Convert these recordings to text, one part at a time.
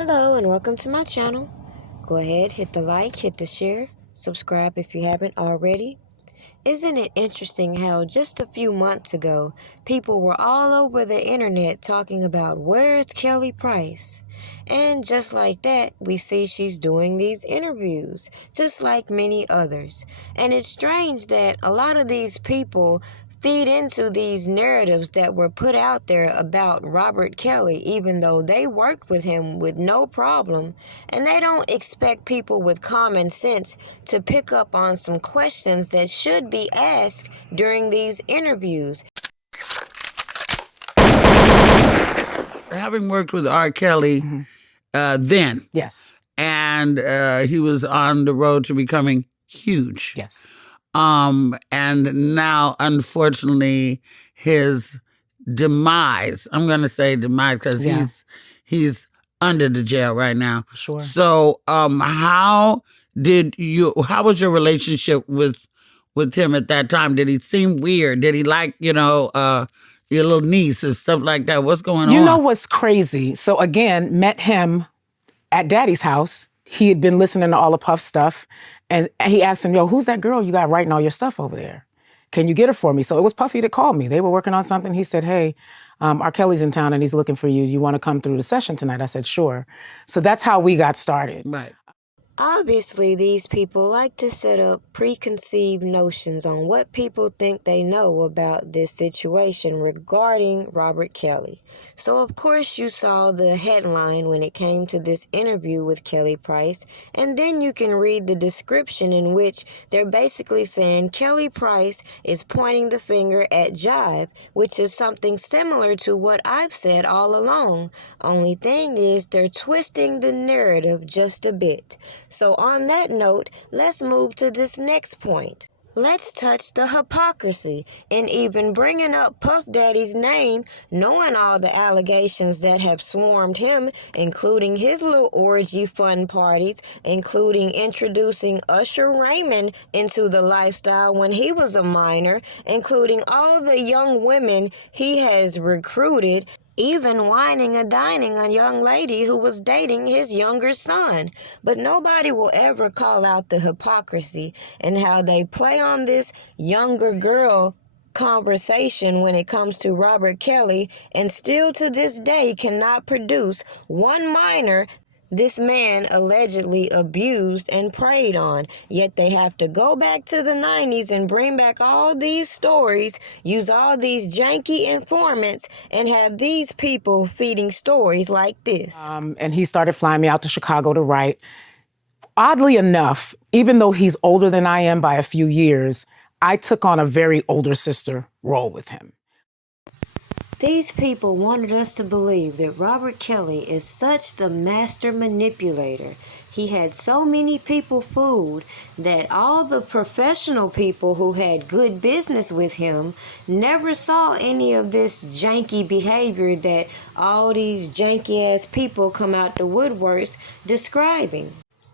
Hello and welcome to my channel. Go ahead, hit the like, hit the share, subscribe if you haven't already. Isn't it interesting how just a few months ago, people were all over the internet talking about where's Kelly Price? And just like that, we see she's doing these interviews, just like many others. And it's strange that a lot of these people feed into these narratives that were put out there about Robert Kelly, even though they worked with him with no problem, and they don't expect people with common sense to pick up on some questions that should be asked during these interviews. Having worked with R. Kelly then, Yes. and he was on the road to becoming huge. Yes. And now, unfortunately, his demise, I'm going to say demise because he's under the jail right now. Sure. So how was your relationship with him at that time? Did he seem weird? Did he like, your little niece and stuff like that? What's going on? You know what's crazy? So again, met him at Daddy's house. He had been listening to all the Puff stuff. And he asked him, yo, who's that girl you got writing all your stuff over there? Can you get her for me? So it was Puffy that called me. They were working on something. He said, hey, R. Kelly's in town and he's looking for you. You want to come through the session tonight? I said, sure. So that's how we got started. Right. Obviously, these people like to set up preconceived notions on what people think they know about this situation regarding Robert Kelly. So, of course, you saw the headline when it came to this interview with Kelly Price, and then you can read the description in which they're basically saying Kelly Price is pointing the finger at Jive, which is something similar to what I've said all along. Only thing is, they're twisting the narrative just a bit. So on that note, let's move to this next point. Let's touch the hypocrisy in even bringing up Puff Daddy's name, knowing all the allegations that have swarmed him, including his little orgy fun parties, including introducing Usher Raymond into the lifestyle when he was a minor, including all the young women he has recruited, even whining and dining a young lady who was dating his younger son. But nobody will ever call out the hypocrisy and how they play on this younger girl conversation when it comes to Robert Kelly, and still to this day cannot produce one minor this man allegedly abused and preyed on. Yet they have to go back to the 90s and bring back all these stories, use all these janky informants, and have these people feeding stories like this. And he started flying me out to Chicago to write. Oddly enough, even though he's older than I am by a few years, I took on a very older sister role with him. These people wanted us to believe that Robert Kelly is such the master manipulator. He had so many people fooled that all the professional people who had good business with him never saw any of this janky behavior that all these janky-ass people come out the woodworks describing.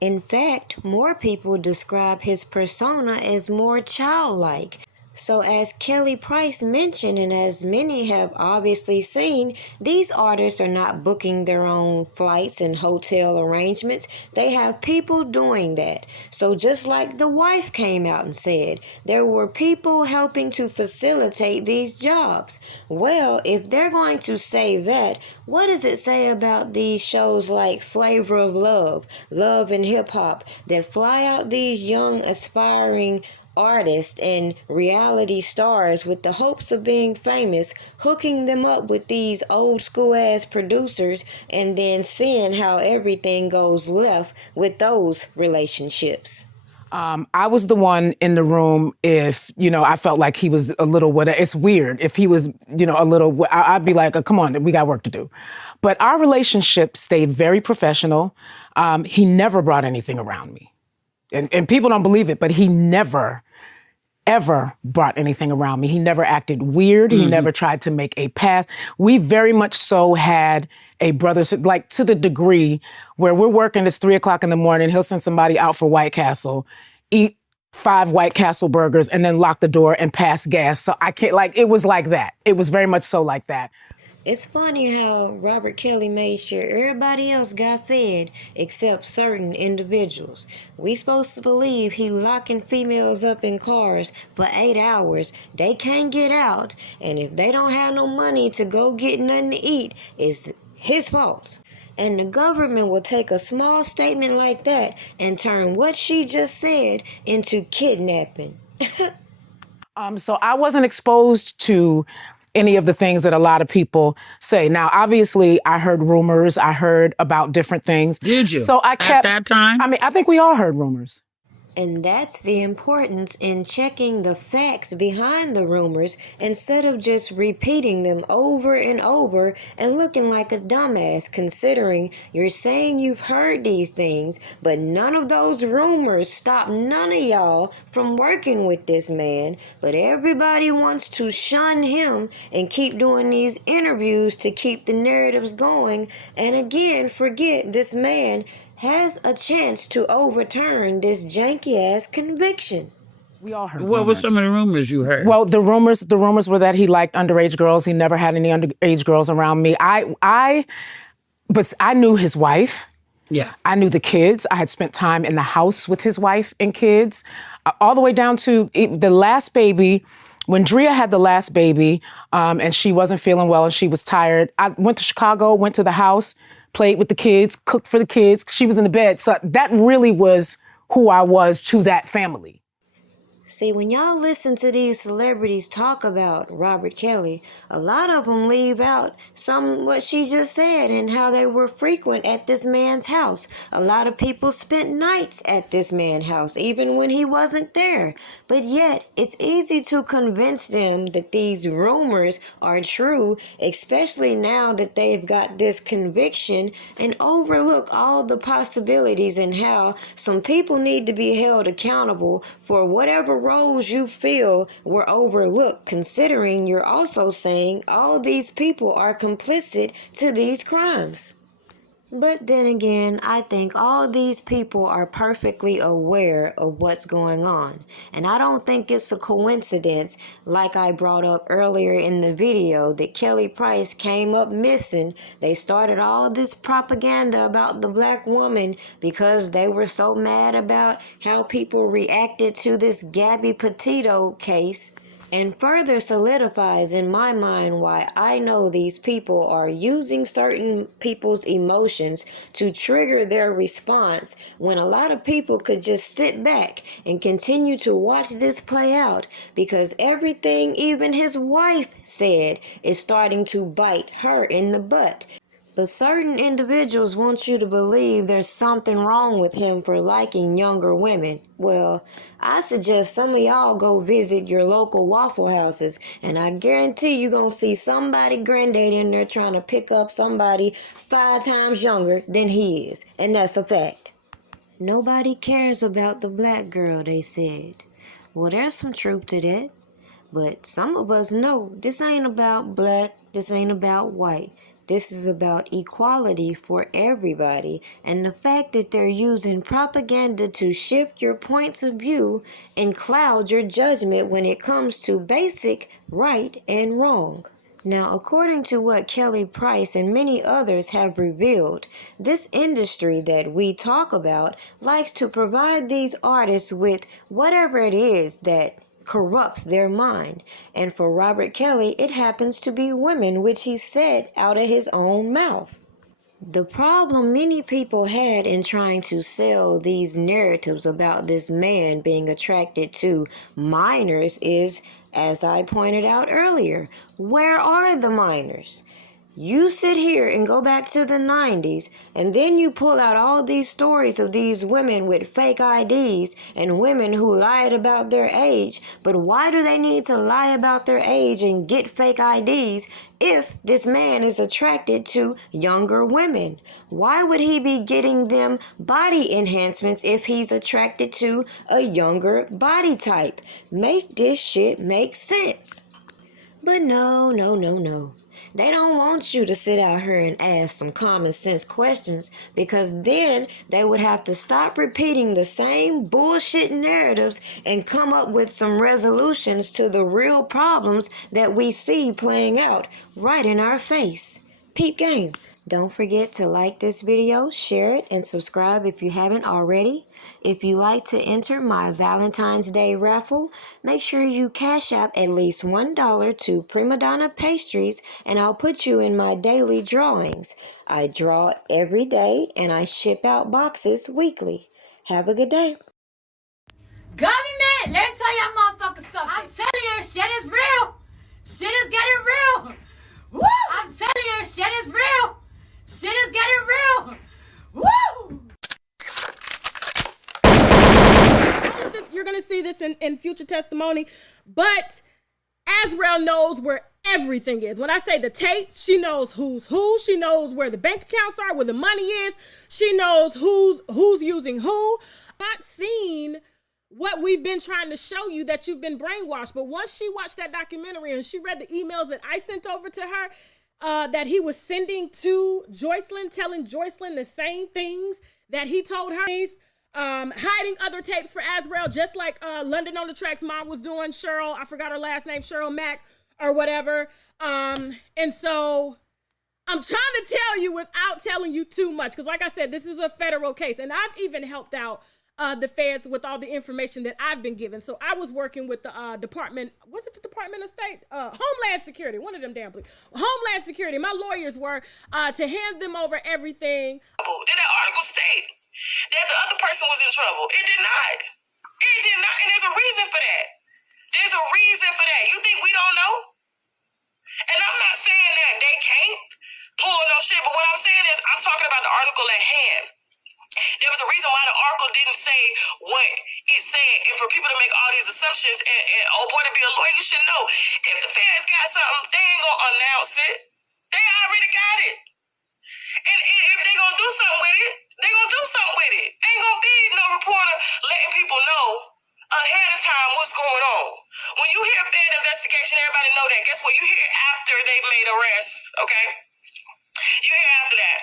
In fact, more people describe his persona as more childlike. So as Kelly Price mentioned, and as many have obviously seen, these artists are not booking their own flights and hotel arrangements. They have people doing that. So just like the wife came out and said, there were people helping to facilitate these jobs. Well, if they're going to say that, what does it say about these shows like Flavor of Love, Love and Hip Hop, that fly out these young aspiring artists and reality stars with the hopes of being famous, hooking them up with these old school ass producers, and then seeing how everything goes left with those relationships? I was the one in the room if, I felt like he was a little whatever. It's weird. If he was, a little, I'd be like, come on, we got work to do. But our relationship stayed very professional. He never brought anything around me. And people don't believe it, but he never, ever brought anything around me. He never acted weird. He never tried to make a path. We very much so had a brother, like to the degree where we're working, it's 3:00 in the morning, he'll send somebody out for White Castle, eat 5 White Castle burgers, and then lock the door and pass gas. So I can't, it was like that. It was very much so like that. It's funny how Robert Kelly made sure everybody else got fed except certain individuals. We supposed to believe he locking females up in cars for 8 hours. They can't get out, and if they don't have no money to go get nothing to eat, it's his fault. And the government will take a small statement like that and turn what she just said into kidnapping. So I wasn't exposed to any of the things that a lot of people say. Now, obviously, I heard rumors. I heard about different things. Did you? So I kept. At that time? I mean, I think we all heard rumors. And that's the importance in checking the facts behind the rumors instead of just repeating them over and over and looking like a dumbass, considering you're saying you've heard these things, but none of those rumors stop none of y'all from working with this man. But everybody wants to shun him and keep doing these interviews to keep the narratives going, and again forget this man has a chance to overturn this janky-ass conviction. We all heard What rumors. were some of the rumors you heard? Well, the rumors were that he liked underage girls. He never had any underage girls around me. But I knew his wife. Yeah. I knew the kids. I had spent time in the house with his wife and kids, all the way down to the last baby. When Drea had the last baby, and she wasn't feeling well and she was tired, I went to Chicago, went to the house, played with the kids, cooked for the kids. She was in the bed. So that really was who I was to that family. See, when y'all listen to these celebrities talk about Robert Kelly, a lot of them leave out what she just said and how they were frequent at this man's house. A lot of people spent nights at this man's house, even when he wasn't there. But yet, it's easy to convince them that these rumors are true, especially now that they've got this conviction, and overlook all the possibilities and how some people need to be held accountable for whatever roles you feel were overlooked, considering you're also saying all these people are complicit to these crimes. But then again, I think all these people are perfectly aware of what's going on. And I don't think it's a coincidence, like I brought up earlier in the video, that Kelly Price came up missing. They started all this propaganda about the black woman because they were so mad about how people reacted to this Gabby Petito case. And further solidifies in my mind why I know these people are using certain people's emotions to trigger their response, when a lot of people could just sit back and continue to watch this play out, because everything even his wife said is starting to bite her in the butt. But certain individuals want you to believe there's something wrong with him for liking younger women. Well, I suggest some of y'all go visit your local Waffle Houses, and I guarantee you're going to see somebody granddad in there trying to pick up somebody 5 times younger than he is. And that's a fact. Nobody cares about the black girl, they said. Well, there's some truth to that. But some of us know this ain't about black, this ain't about white. This is about equality for everybody, and the fact that they're using propaganda to shift your points of view and cloud your judgment when it comes to basic right and wrong. Now, according to what Kelly Price and many others have revealed, this industry that we talk about likes to provide these artists with whatever it is that corrupts their mind. And for Robert Kelly, it happens to be women, which he said out of his own mouth. The problem many people had in trying to sell these narratives about this man being attracted to minors is, as I pointed out earlier, where are the minors? You sit here and go back to the 90s, and then you pull out all these stories of these women with fake IDs and women who lied about their age. But why do they need to lie about their age and get fake IDs if this man is attracted to younger women? Why would he be getting them body enhancements if he's attracted to a younger body type? Make this shit make sense. But no. They don't want you to sit out here and ask some common sense questions, because then they would have to stop repeating the same bullshit narratives and come up with some resolutions to the real problems that we see playing out right in our face. Peep game. Don't forget to like this video, share it, and subscribe if you haven't already. If you like to enter my Valentine's Day raffle, make sure you cash app at least $1 to Primadonna Pastries, and I'll put you in my daily drawings. I draw every day, and I ship out boxes weekly. Have a good day. Government, let me tell y'all motherfuckers something. I'm telling you, shit is real. Shit is getting real. Woo! I'm telling you, shit is real. Shit is getting real. Woo! All of this, you're going to see this in future testimony, but Azrael knows where everything is. When I say the tape, she knows who's who. She knows where the bank accounts are, where the money is. She knows who's using who. Not seen what we've been trying to show you, that you've been brainwashed. But once she watched that documentary and she read the emails that I sent over to her, that he was sending to Joycelyn, telling Joycelyn the same things that he told her, hiding other tapes for Azrael, just like London on the Track's mom was doing, Cheryl, I forgot her last name, Cheryl Mack or whatever. And so I'm trying to tell you without telling you too much, because like I said, this is a federal case, and I've even helped out the feds with all the information that I've been given. So I was working with the Department, was it the Department of State? Homeland Security, one of them damn please. Homeland Security, my lawyers were to hand them over everything. Did that article state that the other person was in trouble? It did not. It did not, and there's a reason for that. There's a reason for that. You think we don't know? And I'm not saying that they can't pull no shit, but what I'm saying is I'm talking about the article at hand. There was a reason why the article didn't say what it said, and for people to make all these assumptions, and oh boy, to be a lawyer, you should know. If the feds got something, they ain't gonna announce it. They already got it. And if they gonna do something with it, they gonna do something with it. Ain't gonna be no reporter letting people know ahead of time what's going on. When you hear Fed investigation, everybody know that. Guess what? You hear after they've made arrests, okay? You hear after that.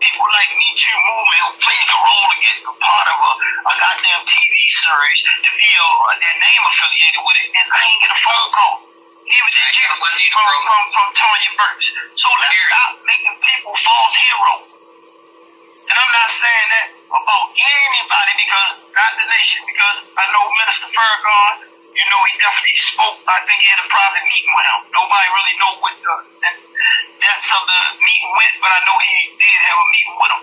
People like Me Too movement who played the role to get a part of a goddamn TV series to be their name affiliated with it, and I ain't get a phone call. Even from Tanya Burks. So let's stop making people false heroes. And I'm not saying that about anybody, because not the nation, because I know Minister Farrakhan, you know, he definitely spoke. I think he had a private meeting with him. Nobody really know what the depths of the meeting went, but I know he did have a meeting with him.